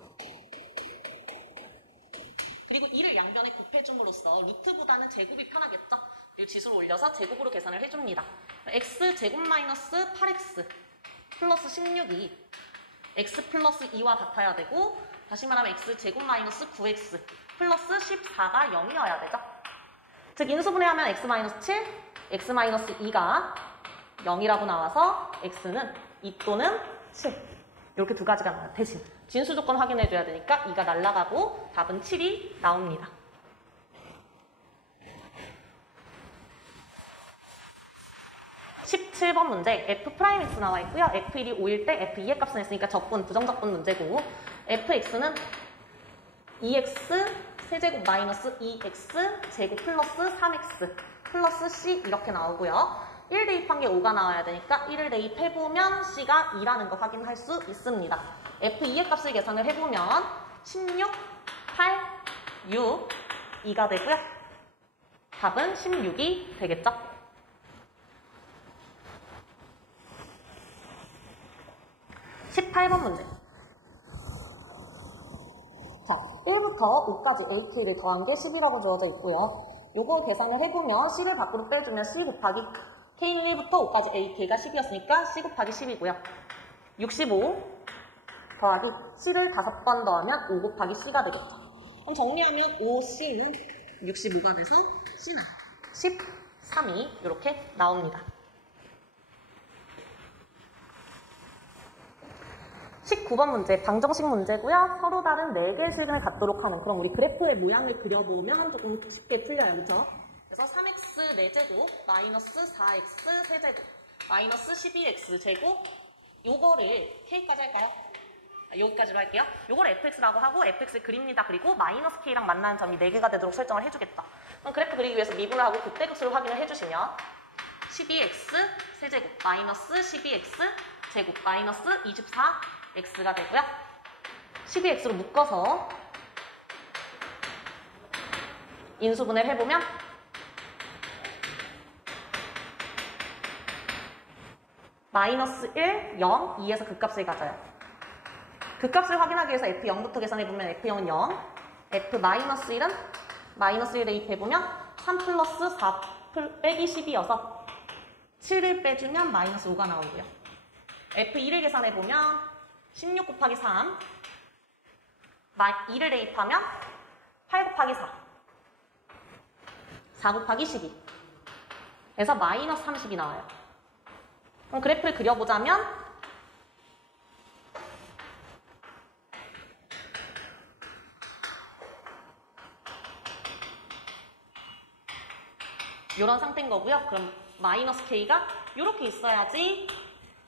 그리고 2를 양변에 곱해줌으로써 루트보다는 제곱이 편하겠죠. 이 지수를 올려서 제곱으로 계산을 해줍니다. x 제곱 마이너스 8x 플러스 16이 x 플러스 2와 같아야 되고, 다시 말하면 x 제곱 마이너스 9x 플러스 14가 0이어야 되죠. 즉 인수분해하면 x 마이너스 7, x 마이너스 2가 0이라고 나와서 x는 2 또는 7 이렇게 두 가지가 나와요. 대신 진수 조건 확인해줘야 되니까 2가 날아가고 답은 7이 나옵니다. 17번 문제 f'x 나와 있고요. f1이 5일 때 f2의 값을 냈으니까 적분, 부정적분 문제고, fx는 2x 세제곱 마이너스 2x 제곱 플러스 3x 플러스 c 이렇게 나오고요. 1 대입한 게 5가 나와야 되니까 1을 대입해보면 c가 2라는 거 확인할 수 있습니다. f2의 값을 계산을 해보면 16, 8, 6, 2가 되고요. 답은 16이 되겠죠. 18번 문제. 자, 1부터 5까지 AK를 더한 게 10이라고 주어져 있고요. 요거 계산을 해보면 C를 밖으로 빼주면 C 곱하기 K1부터 5까지 AK가 10이었으니까 C 곱하기 10이고요. 65 더하기 C를 5번 더하면 5 곱하기 C가 되겠죠. 그럼 정리하면 5C는 65가 돼서 C는 13이 이렇게 나옵니다. 19번 문제, 방정식 문제고요. 서로 다른 4개의 실근을 갖도록 하는, 그럼 우리 그래프의 모양을 그려보면 조금 쉽게 풀려요. 그렇죠? 그래서 3x 4제곱, 마이너스 4x 세제곱, 마이너스 12x 제곱, 요거를 k까지 할까요? 여기까지로 할게요. 요걸 fx라고 하고 fx를 그립니다. 그리고 마이너스 k랑 만나는 점이 4개가 되도록 설정을 해주겠다. 그럼 그래프 그리기 위해서 미분을 하고 그때 값을 확인을 해주시면 12x 세제곱, 마이너스 12x 제곱, 마이너스 24x가 되고요. 12x로 묶어서 인수분해를 해보면 마이너스 1, 0, 2에서 그 값을 가져요. 그 값을 확인하기 위해서 f0부터 계산해보면 f0은 0, f-1은 마이너스 1 대입해보면 3 플러스 4 빼기 10이어서 7을 빼주면 마이너스 5가 나오고요. F2를 계산해보면 16 곱하기 3, 2를 대입하면 8 곱하기 4, 4 곱하기 12. 그래서 마이너스 30이 나와요. 그럼 그래프를 그려보자면 이런 상태인 거고요. 그럼 마이너스 K가 이렇게 있어야지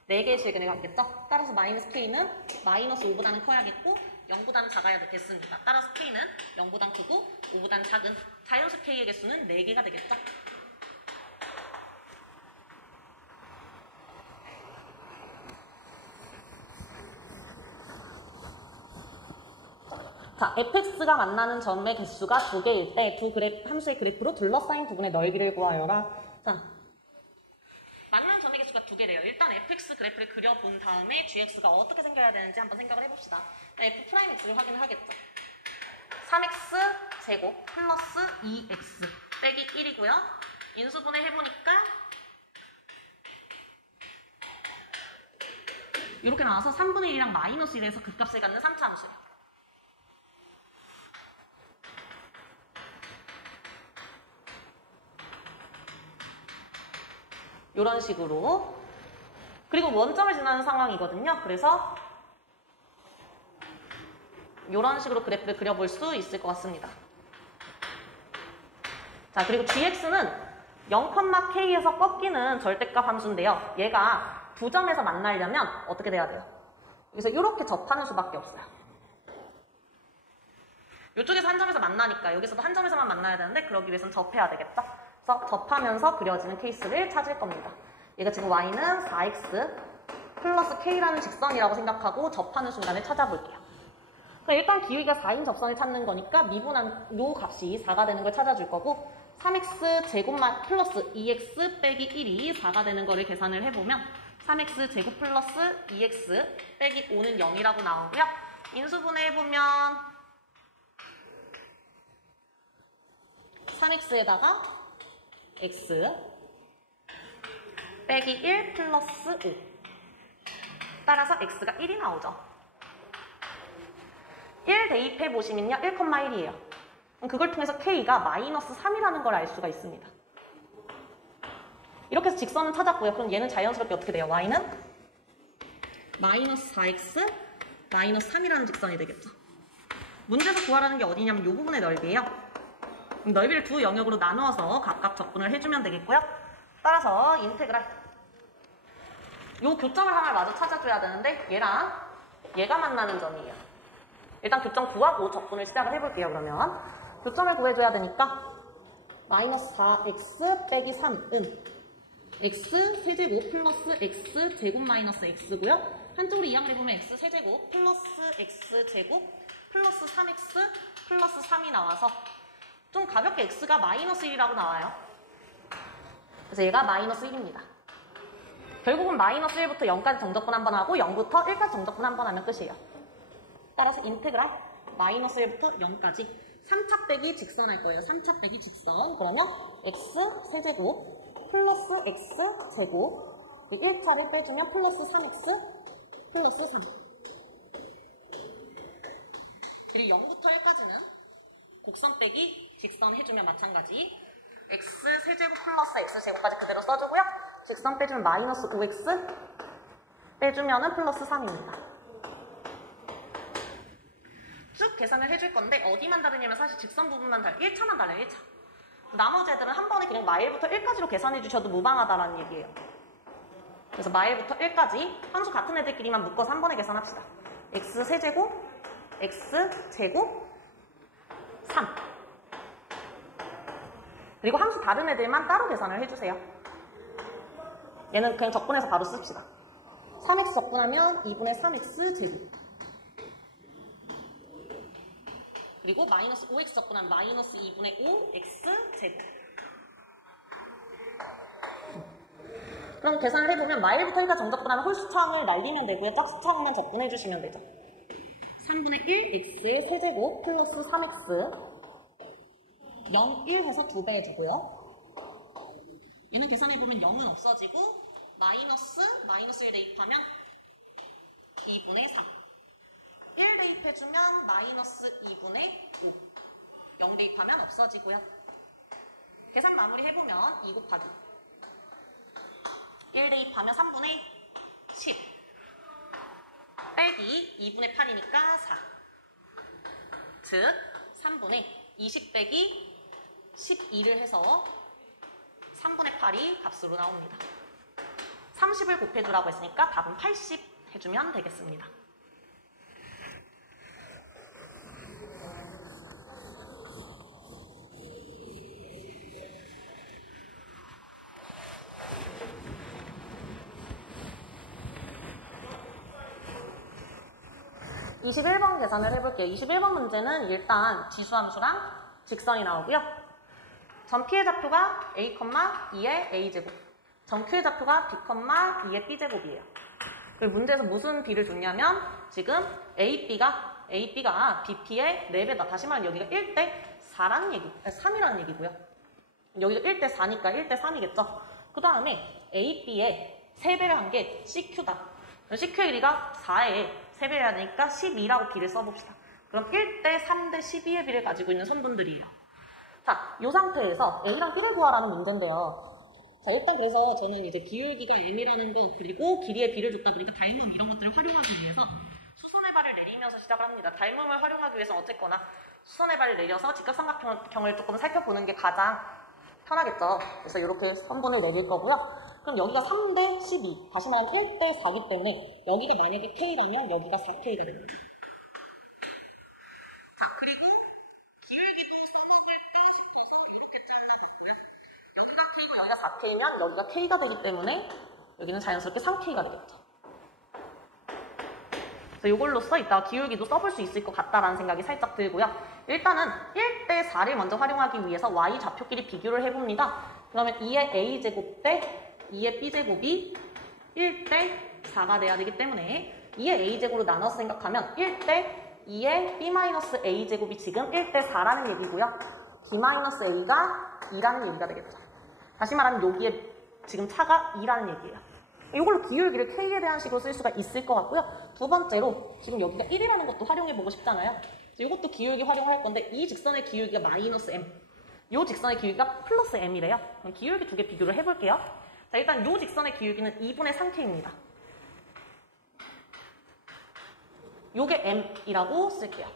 4개의 실근을 갖겠죠. 따라서 마이너스 K는 마이너스 5보다는 커야겠고 0보다는 작아야 되겠습니다. 따라서 K는 0보단 크고 5보단 작은 자연수 K의 개수는 4개가 되겠죠. 자, fx가 만나는 점의 개수가 2개일 때 두 함수의 그래프로 둘러싸인 부분의 넓이를 구하여라. 자, 만나는 점의 개수가 2개래요. 일단 fx 그래프를 그려본 다음에 gx가 어떻게 생겨야 되는지 한번 생각을 해봅시다. f'x를 확인을 하겠죠. 3x 제곱 플러스 2x 빼기 1이고요. 인수분해 해보니까 이렇게 나와서 3분의 1이랑 마이너스 1에서 극값을 갖는 3차 함수예요. 이런 식으로. 그리고 원점을 지나는 상황이거든요. 그래서 이런 식으로 그래프를 그려볼 수 있을 것 같습니다. 자, 그리고 gx는 0,k에서 꺾이는 절대값 함수인데요. 얘가 두 점에서 만나려면 어떻게 돼야 돼요? 여기서 이렇게 접하는 수밖에 없어요. 이쪽에서 한 점에서 만나니까 여기서도 한 점에서만 만나야 되는데 그러기 위해서는 접해야 되겠죠? 그래서 접하면서 그려지는 케이스를 찾을 겁니다. 얘가 지금 y는 4x 플러스 k라는 직선이라고 생각하고 접하는 순간에 찾아볼게요. 그럼 일단 기울기가 4인 접선을 찾는 거니까 미분한 요 값이 4가 되는 걸 찾아줄 거고 3x 제곱만 플러스 2x 빼기 1이 4가 되는 거를 계산을 해보면 3x 제곱 플러스 2x 빼기 5는 0이라고 나오고요. 인수분해 해보면 3x에다가 x 빼기 1 플러스 5 따라서 x가 1이 나오죠. 1 대입해 보시면요 1,1이에요. 그걸 통해서 k가 마이너스 3이라는 걸 알 수가 있습니다. 이렇게 해서 직선은 찾았고요. 그럼 얘는 자연스럽게 어떻게 돼요? y는 마이너스 4x 마이너스 3이라는 직선이 되겠죠. 문제에서 구하라는 게 어디냐면 이 부분의 넓이에요. 넓이를 두 영역으로 나누어서 각각 접근을 해주면 되겠고요. 따라서 인테그랄 요 교점을 하나 마저 찾아줘야 되는데 얘랑 얘가 만나는 점이에요. 일단 교점 구하고 접근을 시작을 해볼게요. 그러면 교점을 구해줘야 되니까 마이너스 4x 빼기 3은 x 세제곱 플러스 x 제곱 마이너스 x고요. 한쪽으로 이항을 해보면 x 세제곱 플러스 x 제곱 플러스 3x 플러스 3이 나와서 좀 가볍게 x가 마이너스 1이라고 나와요. 그래서 얘가 마이너스 1입니다. 결국은 마이너스 1부터 0까지 정적분 한번 하고 0부터 1까지 정적분 한번 하면 끝이에요. 따라서 인테그랄 마이너스 1부터 0까지 3차 빼기 직선 할 거예요. 3차 빼기 직선. 그러면 x 세제곱 플러스 x 제곱 1차를 빼주면 플러스 3x 플러스 3 그리고 0부터 1까지는 곡선 빼기 직선 해주면 마찬가지 x 세제곱 플러스 x 제곱까지 그대로 써주고요. 직선 빼주면 마이너스 5x 빼주면은 플러스 3입니다. 쭉 계산을 해줄 건데 어디만 다르냐면 사실 직선 부분만 달라요. 1차만 달라요. 1차. 나머지 애들은 한 번에 그냥 마일부터 1까지로 계산해 주셔도 무방하다라는 얘기예요. 그래서 마일부터 1까지 함수 같은 애들끼리만 묶어서 한 번에 계산합시다. x 세제곱 x 제곱 3 그리고 함수 다른 애들만 따로 계산을 해주세요. 얘는 그냥 적분해서 바로 씁시다. 3x 적분하면 2분의 3x 제곱 그리고 마이너스 5x 적분하면 마이너스 2분의 5x 제곱 그럼 계산을 해보면 마일부터 1까지 정적분하면 홀수차항을 날리면 되고요. 짝수차항만 적분해주시면 되죠. 3분의 1 x의 세제곱 플러스 3x 0, 1 해서 2배 해주고요. 얘는 계산해보면 0은 없어지고 마이너스 1 대입하면 2분의 3. 1 대입해주면 마이너스 2분의 5. 0 대입하면 없어지고요. 계산 마무리 해보면 2 곱하기 1 대입하면 3분의 10 빼기 2분의 8이니까 4. 즉 3분의 20 빼기 12를 해서 3분의 8이 값으로 나옵니다. 30을 곱해주라고 했으니까 답은 80 해주면 되겠습니다. (21번) 계산을 해볼게요. 21번 문제는 일단 지수함수랑 직선이 나오고요. 전 P의 좌표가 A, 2의 A제곱, 전 Q의 좌표가 B, 2의 B제곱이에요. 문제에서 무슨 B를 줬냐면 지금 AB가 BP의 4배다. 다시 말하면 여기가 1대 4라는 얘기, 3이라는 얘기고요. 여기가 1대 4니까 1대 3이겠죠. 그 다음에 AB의 3배를 한 게 CQ다. CQ의 길이가 4에 3배를 하니까 12라고 B를 써봅시다. 그럼 1대 3대 12의 B를 가지고 있는 선분들이에요. 자, 이 상태에서 A랑 B를 구하라는 문제인데요. 자, 일단 그래서 저는 이제 기울기가 M이라는 거 그리고 길이의 B를 줬다 보니까 닮음 이런 것들을 활용하기 위해서 수선의 발을 내리면서 시작을 합니다. 닮음을 활용하기 위해서는 어쨌거나 수선의 발을 내려서 직각삼각형을 조금 살펴보는 게 가장 편하겠죠. 그래서 이렇게 선분을 내릴 거고요. 그럼 여기가 3대 12, 다시 말하면 1대 4기 때문에 여기가 만약에 K라면 여기가 4K가 됩니다. 자, 그리고 기울기도 써볼까 싶어서 이렇게 잘라놨고요. 여기가 K고 여기가 4K면 여기가 K가 되기 때문에 여기는 자연스럽게 3K가 되겠죠. 그래서 이걸로써 이따가 기울기도 써볼 수 있을 것 같다라는 생각이 살짝 들고요. 일단은 1대 4를 먼저 활용하기 위해서 Y 좌표끼리 비교를 해봅니다. 그러면 2의 A제곱 대 2의 B제곱이 1대 4가 돼야 되기 때문에 2의 A제곱으로 나눠서 생각하면 1대 2의 B-A제곱이 지금 1대 4라는 얘기고요. B-A가 2라는 얘기가 되겠죠. 다시 말하면 여기에 지금 차가 2라는 얘기예요. 이걸로 기울기를 K에 대한 식으로 쓸 수가 있을 것 같고요. 두 번째로 지금 여기가 1이라는 것도 활용해보고 싶잖아요. 이것도 기울기 활용할 건데 이 직선의 기울기가 마이너스 M, 이 직선의 기울기가 플러스 M이래요. 그럼 기울기 두 개 비교를 해볼게요. 자, 일단 이 직선의 기울기는 2분의 3K입니다. 요게 M이라고 쓸게요.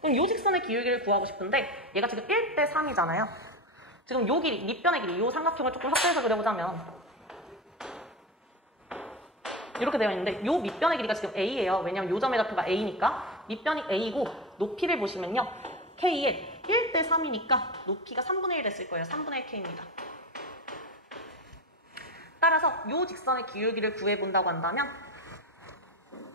그럼 이 직선의 기울기를 구하고 싶은데 얘가 지금 1대 3이잖아요. 지금 요 길이, 밑변의 길이, 요 삼각형을 조금 확대해서 그려보자면 이렇게 되어 있는데 요 밑변의 길이가 지금 A예요. 왜냐면 요 점의 좌표가 A니까 밑변이 A고 높이를 보시면요. K에 1대 3이니까 높이가 3분의 1 됐을 거예요. 3분의 1 K입니다. 따라서 요 직선의 기울기를 구해본다고 한다면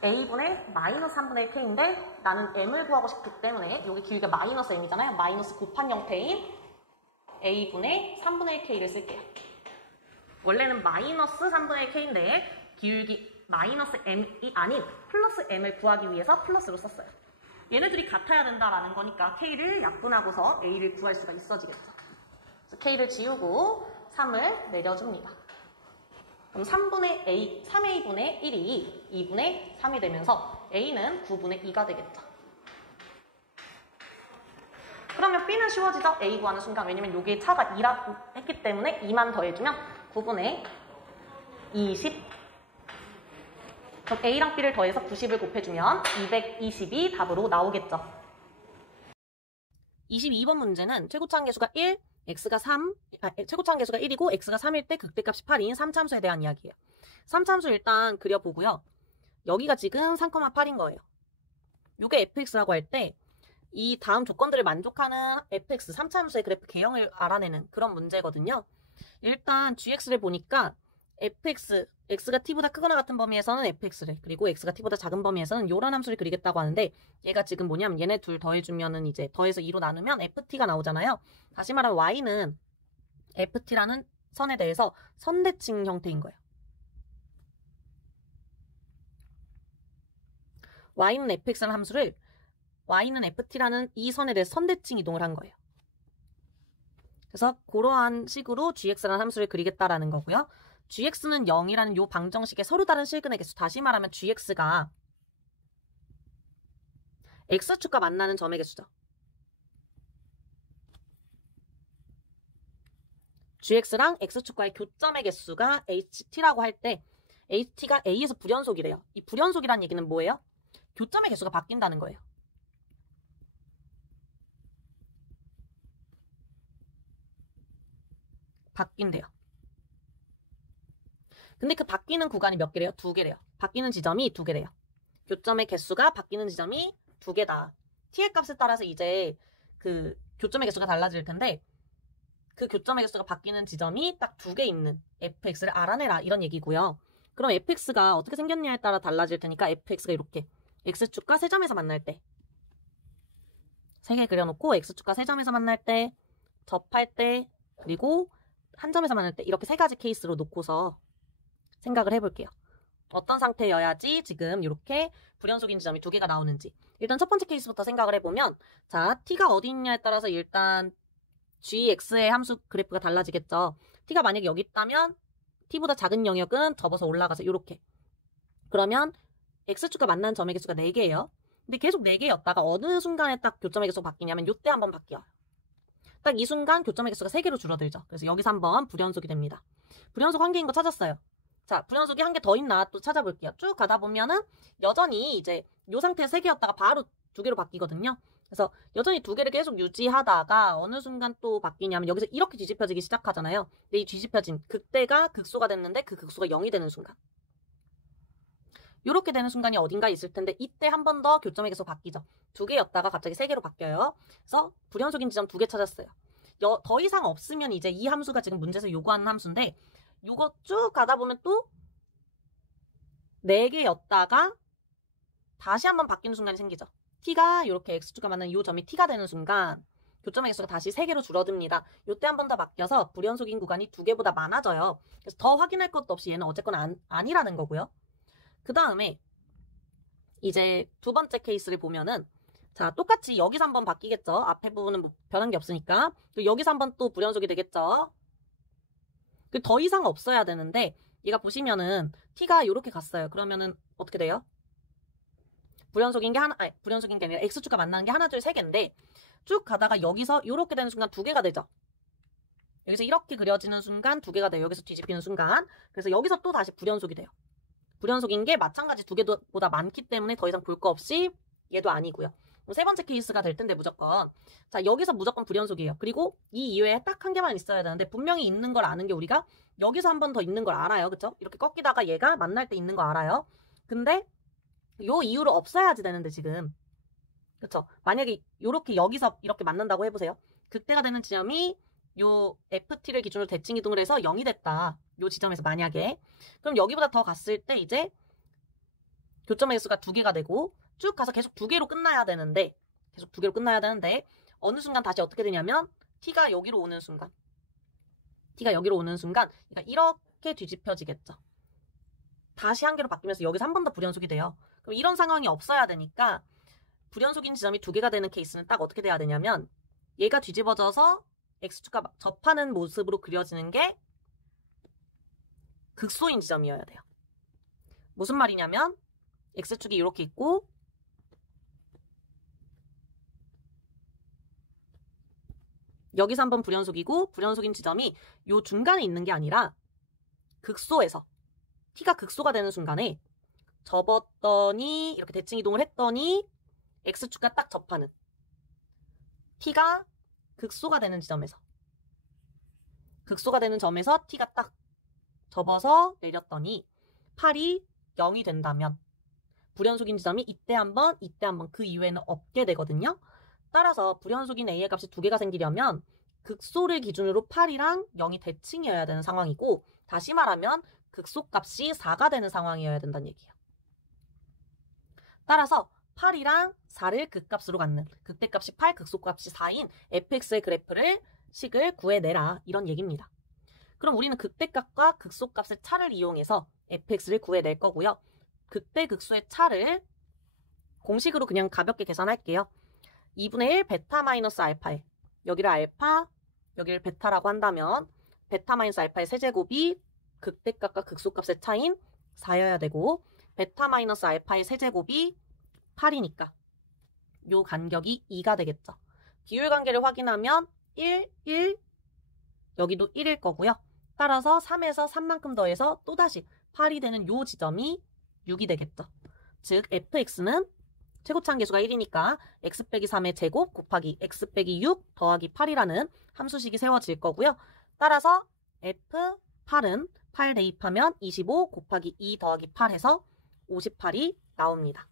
A분의 마이너스 3분의 1 K인데 나는 M을 구하고 싶기 때문에 여기 기울기가 마이너스 M이잖아요. 마이너스 곱한 형태인 A분의 3분의 1 K를 쓸게요. 원래는 마이너스 3분의 1 K인데 기울기 마이너스 M이 아닌 플러스 M을 구하기 위해서 플러스로 썼어요. 얘네들이 같아야 된다라는 거니까 K를 약분하고서 A를 구할 수가 있어지겠죠. 그래서 K를 지우고 3을 내려줍니다. 그럼 3A분의 1이 2분의 3이 되면서 A는 9분의 2가 되겠죠. 그러면 B는 쉬워지죠? A 구하는 순간. 왜냐면 여기에 차가 2라고 했기 때문에 2만 더해주면 9분의 20. 그럼 A랑 B를 더해서 90을 곱해주면 220이 답으로 나오겠죠. 22번 문제는 최고차항계수가 1, x가 3, 최고차항계수가 1이고 x가 3일 때 극대값이 8인 3참수에 대한 이야기예요. 3참수 일단 그려보고요. 여기가 지금 3,8인 거예요. 이게 fx라고 할 때 이 다음 조건들을 만족하는 fx 3참수의 그래프 개형을 알아내는 그런 문제거든요. 일단 gx를 보니까 fx, x가 t보다 크거나 같은 범위에서는 fx를, 그리고 x가 t보다 작은 범위에서는 요런 함수를 그리겠다고 하는데 얘가 지금 뭐냐면 얘네 둘 더해주면은 이제 더해서 2로 나누면 ft가 나오잖아요. 다시 말하면 y는 ft라는 선에 대해서 선대칭 형태인 거예요. y는 fx라는 함수를 y는 ft라는 이 선에 대해서 선대칭 이동을 한 거예요. 그래서 그러한 식으로 gx라는 함수를 그리겠다라는 거고요. gx는 0이라는 요 방정식의 서로 다른 실근의 개수, 다시 말하면 gx가 x축과 만나는 점의 개수죠. gx랑 x축과의 교점의 개수가 ht라고 할 때 ht가 a에서 불연속이래요. 이 불연속이란 얘기는 뭐예요? 교점의 개수가 바뀐다는 거예요. 바뀐대요. 근데 그 바뀌는 구간이 몇 개래요? 2개래요. 바뀌는 지점이 2개래요. 교점의 개수가 바뀌는 지점이 2개다. t의 값에 따라서 이제 그 교점의 개수가 달라질 텐데 그 교점의 개수가 바뀌는 지점이 딱 2개 있는 fx를 알아내라 이런 얘기고요. 그럼 fx가 어떻게 생겼냐에 따라 달라질 테니까 fx가 이렇게 x축과 세점에서 만날 때 3개 그려놓고 x축과 세점에서 만날 때 접할 때 그리고 한 점에서 만날 때 이렇게 3가지 케이스로 놓고서 생각을 해볼게요. 어떤 상태여야지 지금 이렇게 불연속인 지점이 2개가 나오는지. 일단 첫 번째 케이스부터 생각을 해보면 자, t가 어디 있냐에 따라서 일단 gx의 함수 그래프가 달라지겠죠. t가 만약에 여기 있다면 t보다 작은 영역은 접어서 올라가서 이렇게. 그러면 x축과 만나는 점의 개수가 4개예요. 근데 계속 4개였다가 어느 순간에 딱 교점의 개수가 바뀌냐면 이때 한번 바뀌어요. 딱 이 순간 교점의 개수가 3개로 줄어들죠. 그래서 여기서 한번 불연속이 됩니다. 불연속 한 개인 거 찾았어요. 자, 불연속이 한 개 더 있나 또 찾아볼게요. 쭉 가다 보면은 여전히 이제 이 상태 3개였다가 바로 2개로 바뀌거든요. 그래서 여전히 2개를 계속 유지하다가 어느 순간 또 바뀌냐면 여기서 이렇게 뒤집혀지기 시작하잖아요. 근데 이 뒤집혀진 그때가 극소가 됐는데 그 극소가 0이 되는 순간. 이렇게 되는 순간이 어딘가 있을 텐데 이때 한 번 더 교점의 개수 바뀌죠. 2개였다가 갑자기 3개로 바뀌어요. 그래서 불연속인 지점 2개 찾았어요. 더 이상 없으면 이제 이 함수가 지금 문제에서 요구하는 함수인데 요거 쭉 가다 보면 또 4개였다가 다시 한번 바뀌는 순간이 생기죠. t가 이렇게 x축과 만나는 이 점이 t가 되는 순간 교점의 개수가 다시 3개로 줄어듭니다. 요때 한 번 더 바뀌어서 불연속인 구간이 2개보다 많아져요. 그래서 더 확인할 것도 없이 얘는 어쨌거나 아니라는 거고요. 그 다음에 이제 두 번째 케이스를 보면은 자, 똑같이 여기서 한번 바뀌겠죠. 앞에 부분은 뭐 변한 게 없으니까. 그리고 여기서 한번 또 불연속이 되겠죠. 더 이상 없어야 되는데 얘가 보시면은 t가 이렇게 갔어요. 그러면은 어떻게 돼요? 불연속인 게 불연속인 게 아니라 x축과 만나는 게 하나, 둘, 3개인데 쭉 가다가 여기서 이렇게 되는 순간 2개가 되죠. 여기서 이렇게 그려지는 순간 2개가 돼요. 여기서 뒤집히는 순간. 그래서 여기서 또 다시 불연속이 돼요. 불연속인 게 마찬가지 2개보다 많기 때문에 더 이상 볼 거 없이 얘도 아니고요. 세 번째 케이스가 될 텐데 무조건. 자, 여기서 무조건 불연속이에요. 그리고 이 이외에 딱 한 개만 있어야 되는데 분명히 있는 걸 아는 게 우리가 여기서 한 번 더 있는 걸 알아요. 그쵸? 이렇게 꺾이다가 얘가 만날 때 있는 거 알아요. 근데 요 이후로 없어야지 되는데 지금. 그쵸? 만약에 요렇게 여기서 이렇게 만난다고 해보세요. 극대가 되는 지점이 요 FT를 기준으로 대칭 이동을 해서 0이 됐다. 요 지점에서 만약에. 그럼 여기보다 더 갔을 때 이제 교점의 개수가 2개가 되고 쭉 가서 계속 2개로 끝나야 되는데 어느 순간 다시 어떻게 되냐면 t가 여기로 오는 순간 그러니까 이렇게 뒤집혀지겠죠. 다시 한 개로 바뀌면서 여기서 한 번 더 불연속이 돼요. 그럼 이런 상황이 없어야 되니까 불연속인 지점이 2개가 되는 케이스는 딱 어떻게 돼야 되냐면 얘가 뒤집어져서 x축과 접하는 모습으로 그려지는 게 극소인 지점이어야 돼요. 무슨 말이냐면 x축이 이렇게 있고 여기서 한번 불연속이고 불연속인 지점이 요 중간에 있는 게 아니라 극소에서 t가 극소가 되는 순간에 접었더니 이렇게 대칭 이동을 했더니 x축과 딱 접하는 t가 극소가 되는 지점에서 t가 딱 접어서 내렸더니 8이 0이 된다면 불연속인 지점이 이때 한번 그 이후에는 없게 되거든요. 따라서 불연속인 a의 값이 2개가 생기려면 극소를 기준으로 8이랑 0이 대칭이어야 되는 상황이고 다시 말하면 극소 값이 4가 되는 상황이어야 된다는 얘기예요. 따라서 8이랑 4를 극값으로 갖는 극대값이 8, 극소값이 4인 fx의 식을 구해내라 이런 얘기입니다. 그럼 우리는 극대값과 극소값의 차를 이용해서 fx를 구해낼 거고요. 극대 극소의 차를 공식으로 그냥 가볍게 계산할게요. 2분의 1 베타 마이너스 알파에 여기를 알파, 여기를 베타라고 한다면 베타 마이너스 알파의 세제곱이 극대값과 극소값의 차인 4여야 되고 베타 마이너스 알파의 세제곱이 8이니까 요 간격이 2가 되겠죠. 비율 관계를 확인하면 1, 1, 여기도 1일 거고요. 따라서 3에서 3만큼 더해서 또다시 8이 되는 요 지점이 6이 되겠죠. 즉 fx는 최고차항계수가 1이니까 x 빼기 3의 제곱 곱하기 x 빼기 6 더하기 8이라는 함수식이 세워질 거고요. 따라서 f8은 8 대입하면 25 곱하기 2 더하기 8 해서 58이 나옵니다.